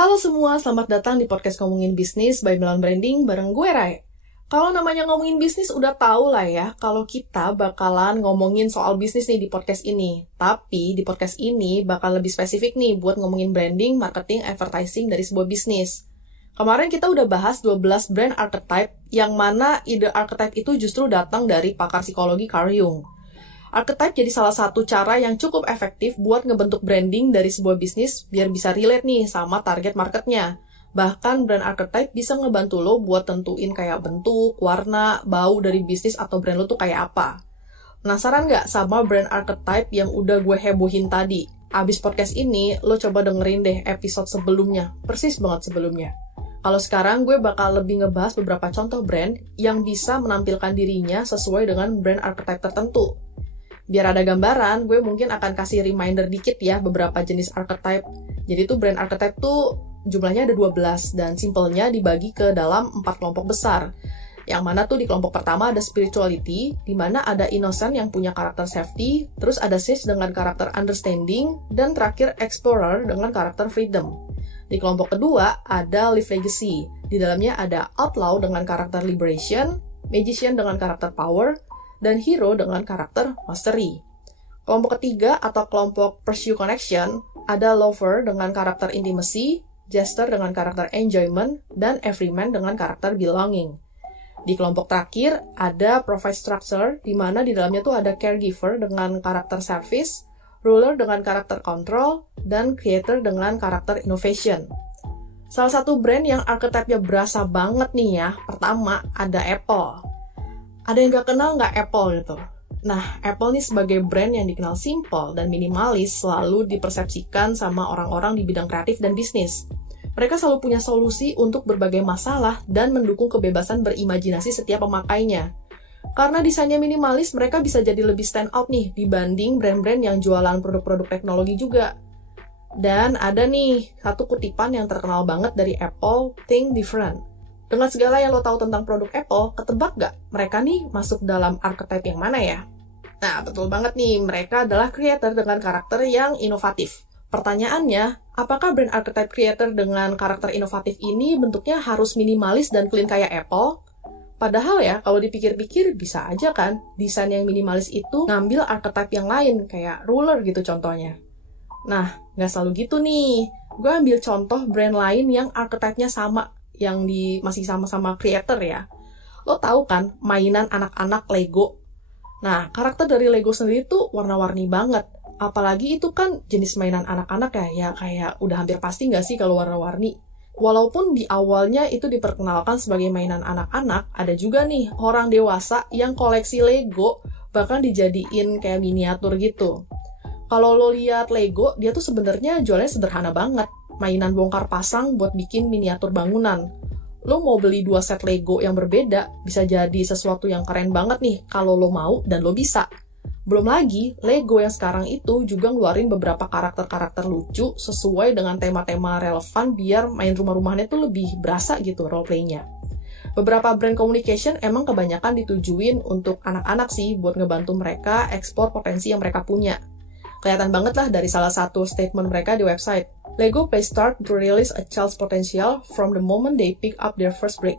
Halo semua, selamat datang di podcast Ngomongin Bisnis by Milan Branding bareng gue, Rai. Kalau namanya ngomongin bisnis udah tau lah ya, kalau kita bakalan ngomongin soal bisnis nih di podcast ini. Tapi di podcast ini bakal lebih spesifik nih buat ngomongin branding, marketing, advertising dari sebuah bisnis. Kemarin kita udah bahas 12 brand archetype, yang mana ide archetype itu justru datang dari pakar psikologi Carl Jung. Archetype jadi salah satu cara yang cukup efektif buat ngebentuk branding dari sebuah bisnis biar bisa relate nih sama target marketnya. Bahkan brand archetype bisa ngebantu lo buat tentuin kayak bentuk, warna, bau dari bisnis atau brand lo tuh kayak apa. Penasaran nggak sama brand archetype yang udah gue hebohin tadi? Abis podcast ini, lo coba dengerin deh episode sebelumnya, persis banget sebelumnya. Kalau sekarang gue bakal lebih ngebahas beberapa contoh brand yang bisa menampilkan dirinya sesuai dengan brand archetype tertentu. Biar ada gambaran, gue mungkin akan kasih reminder dikit ya beberapa jenis archetype. Jadi tuh brand archetype tuh jumlahnya ada 12 dan simpelnya dibagi ke dalam 4 kelompok besar. Yang mana tuh di kelompok pertama ada spirituality, di mana ada innocent yang punya karakter safety, terus ada sage dengan karakter understanding, dan terakhir explorer dengan karakter freedom. Di kelompok kedua ada life legacy, di dalamnya ada outlaw dengan karakter liberation, magician dengan karakter power, dan hero dengan karakter mastery. Kelompok ketiga atau kelompok pursue connection ada lover dengan karakter intimacy, jester dengan karakter enjoyment, dan everyman dengan karakter belonging. Di kelompok terakhir ada provide structure, di mana di dalamnya tuh ada caregiver dengan karakter service, ruler dengan karakter control, dan creator dengan karakter innovation. Salah satu brand yang archetype-nya berasa banget nih ya, pertama ada Apple. Ada yang gak kenal nggak Apple gitu? Nah, Apple nih sebagai brand yang dikenal simple dan minimalis selalu dipersepsikan sama orang-orang di bidang kreatif dan bisnis. Mereka selalu punya solusi untuk berbagai masalah dan mendukung kebebasan berimajinasi setiap pemakainya. Karena desainnya minimalis, mereka bisa jadi lebih stand out nih dibanding brand-brand yang jualan produk-produk teknologi juga. Dan ada nih satu kutipan yang terkenal banget dari Apple, think different. Dengan segala yang lo tahu tentang produk Apple, ketebak gak mereka nih masuk dalam archetype yang mana ya? Nah, betul banget nih, mereka adalah creator dengan karakter yang inovatif. Pertanyaannya, apakah brand archetype creator dengan karakter inovatif ini bentuknya harus minimalis dan clean kayak Apple? Padahal ya, kalau dipikir-pikir bisa aja kan, desain yang minimalis itu ngambil archetype yang lain, kayak ruler gitu contohnya. Nah, nggak selalu gitu nih. Gue ambil contoh brand lain yang archetype-nya sama, yang masih sama-sama creator ya. Lo tahu kan, mainan anak-anak Lego. Nah, karakter dari Lego sendiri tuh warna-warni banget. Apalagi itu kan jenis mainan anak-anak ya kayak udah hampir pasti nggak sih kalau warna-warni. Walaupun di awalnya itu diperkenalkan sebagai mainan anak-anak, ada juga nih orang dewasa yang koleksi Lego bahkan dijadiin kayak miniatur gitu. Kalau lo lihat Lego, dia tuh sebenarnya jualnya sederhana banget. Mainan bongkar pasang buat bikin miniatur bangunan. Lo mau beli 2 set Lego yang berbeda, bisa jadi sesuatu yang keren banget nih kalau lo mau dan lo bisa. Belum lagi, Lego yang sekarang itu juga ngeluarin beberapa karakter-karakter lucu sesuai dengan tema-tema relevan biar main rumah-rumahannya tuh lebih berasa gitu roleplay-nya. Beberapa brand communication emang kebanyakan ditujuin untuk anak-anak sih buat ngebantu mereka ekspor potensi yang mereka punya. Kelihatan banget lah dari salah satu statement mereka di website. Lego play start to release a child's potential from the moment they pick up their first brick.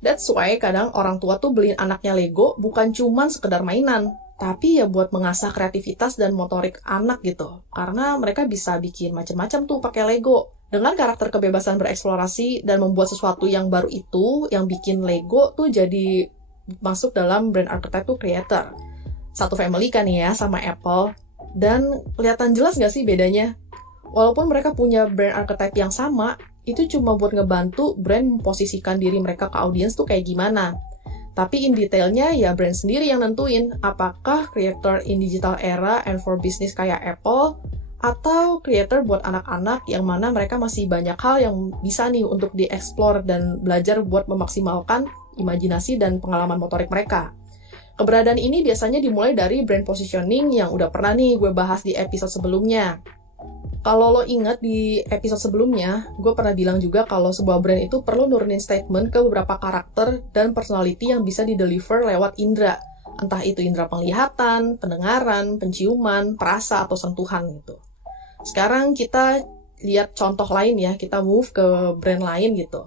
That's why kadang orang tua tuh beliin anaknya Lego bukan cuman sekedar mainan, tapi ya buat mengasah kreativitas dan motorik anak gitu. Karena mereka bisa bikin macam-macam tuh pakai Lego. Dengan karakter kebebasan bereksplorasi dan membuat sesuatu yang baru itu, yang bikin Lego tuh jadi masuk dalam brand archetype tuh creator. Satu family kan ya sama Apple. Dan kelihatan jelas nggak sih bedanya? Walaupun mereka punya brand archetype yang sama, itu cuma buat ngebantu brand memposisikan diri mereka ke audiens tuh kayak gimana. Tapi in detailnya ya brand sendiri yang nentuin apakah creator in digital era and for business kayak Apple, atau creator buat anak-anak yang mana mereka masih banyak hal yang bisa nih untuk dieksplor dan belajar buat memaksimalkan imajinasi dan pengalaman motorik mereka. Keberadaan ini biasanya dimulai dari brand positioning yang udah pernah nih gue bahas di episode sebelumnya. Kalau lo ingat di episode sebelumnya, gue pernah bilang juga kalau sebuah brand itu perlu nurunin statement ke beberapa karakter dan personality yang bisa dideliver lewat indera. Entah itu indera penglihatan, pendengaran, penciuman, perasa, atau sentuhan gitu. Sekarang kita lihat contoh lain ya, kita move ke brand lain gitu.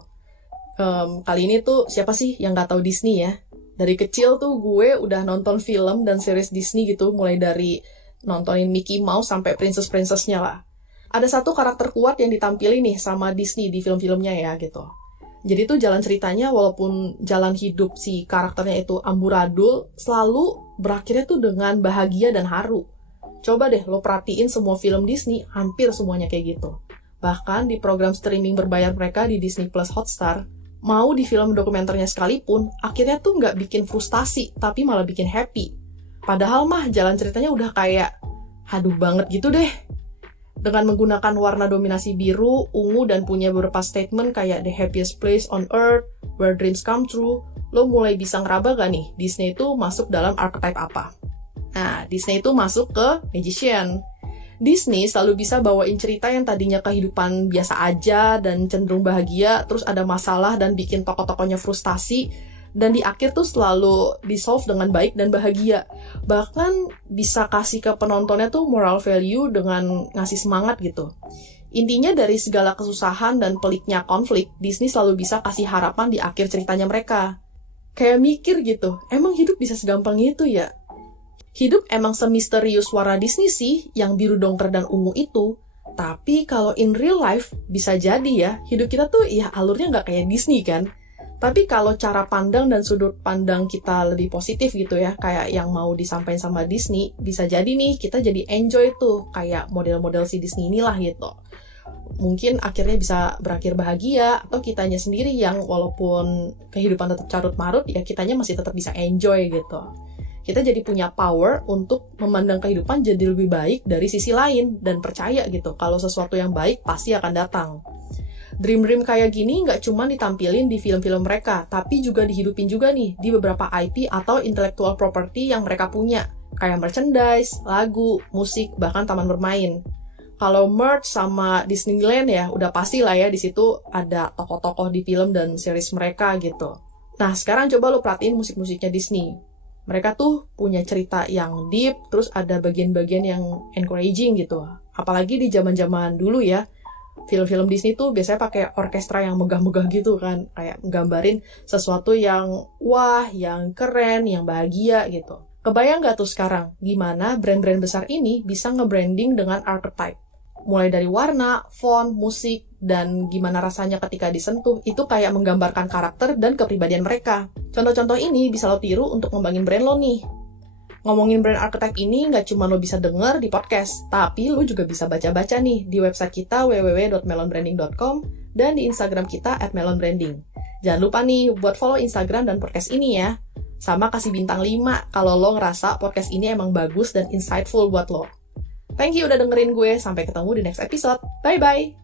Kali ini tuh siapa sih yang gak tahu Disney ya? Dari kecil tuh gue udah nonton film dan series Disney gitu, mulai dari nontonin Mickey Mouse sampai princess-princessnya lah. Ada satu karakter kuat yang ditampilin nih sama Disney di film-filmnya ya gitu. Jadi tuh jalan ceritanya, walaupun jalan hidup si karakternya itu amburadul, selalu berakhirnya tuh dengan bahagia dan haru. Coba deh lo perhatiin semua film Disney, hampir semuanya kayak gitu. Bahkan di program streaming berbayar mereka di Disney Plus Hotstar, mau di film dokumenternya sekalipun, akhirnya tuh nggak bikin frustasi, tapi malah bikin happy. Padahal mah jalan ceritanya udah kayak haduh banget gitu deh. Dengan menggunakan warna dominasi biru, ungu, dan punya beberapa statement kayak The Happiest Place on Earth, Where Dreams Come True, lo mulai bisa ngeraba gak nih Disney itu masuk dalam archetype apa? Nah, Disney itu masuk ke magician. Disney selalu bisa bawain cerita yang tadinya kehidupan biasa aja dan cenderung bahagia, terus ada masalah dan bikin tokoh-tokohnya frustasi, dan di akhir tuh selalu di-solve dengan baik dan bahagia. Bahkan bisa kasih ke penontonnya tuh moral value dengan ngasih semangat gitu. Intinya dari segala kesusahan dan peliknya konflik, Disney selalu bisa kasih harapan di akhir ceritanya mereka. Kayak mikir gitu, emang hidup bisa segampang itu ya? Hidup emang semisterius warna Disney sih, yang biru dongker dan ungu itu. Tapi kalau in real life, bisa jadi ya, hidup kita tuh ya alurnya nggak kayak Disney kan? Tapi kalau cara pandang dan sudut pandang kita lebih positif gitu ya, kayak yang mau disampaikan sama Disney, bisa jadi nih kita jadi enjoy tuh, kayak model-model si Disney inilah gitu. Mungkin akhirnya bisa berakhir bahagia, atau kitanya sendiri yang walaupun kehidupan tetap carut-marut, ya kitanya masih tetap bisa enjoy gitu. Kita jadi punya power untuk memandang kehidupan jadi lebih baik dari sisi lain, dan percaya gitu, kalau sesuatu yang baik pasti akan datang. Dream-dream kayak gini nggak cuma ditampilin di film-film mereka, tapi juga dihidupin juga nih di beberapa IP atau intellectual property yang mereka punya, kayak merchandise, lagu, musik, bahkan taman bermain. Kalau merch sama Disneyland ya, udah pasti lah ya di situ ada tokoh-tokoh di film dan series mereka gitu. Nah, sekarang coba lo perhatiin musik-musiknya Disney. Mereka tuh punya cerita yang deep, terus ada bagian-bagian yang encouraging gitu. Apalagi di zaman-zaman dulu ya, film-film Disney tuh biasanya pakai orkestra yang megah-megah gitu kan, kayak nggambarin sesuatu yang wah, yang keren, yang bahagia gitu. Kebayang nggak tuh sekarang gimana brand-brand besar ini bisa nge-branding dengan archetype? Mulai dari warna, font, musik, dan gimana rasanya ketika disentuh, itu kayak menggambarkan karakter dan kepribadian mereka. Contoh-contoh ini bisa lo tiru untuk ngembangin brand lo nih. Ngomongin brand archetype ini nggak cuma lo bisa denger di podcast, tapi lo juga bisa baca-baca nih di website kita www.melonbranding.com dan di Instagram kita @melonbranding. Jangan lupa nih buat follow Instagram dan podcast ini ya. Sama kasih bintang 5 kalau lo ngerasa podcast ini emang bagus dan insightful buat lo. Thank you udah dengerin gue, sampai ketemu di next episode. Bye-bye!